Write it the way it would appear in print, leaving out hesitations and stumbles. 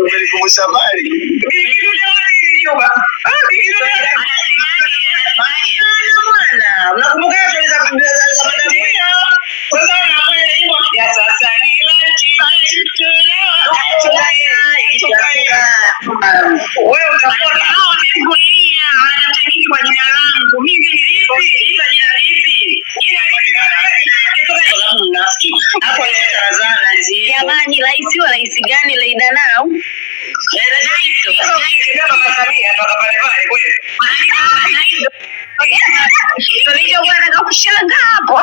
Umenikumbusha mbali. Jamani, rais gani Leida nao? Ndio bwana kushangaa hapo.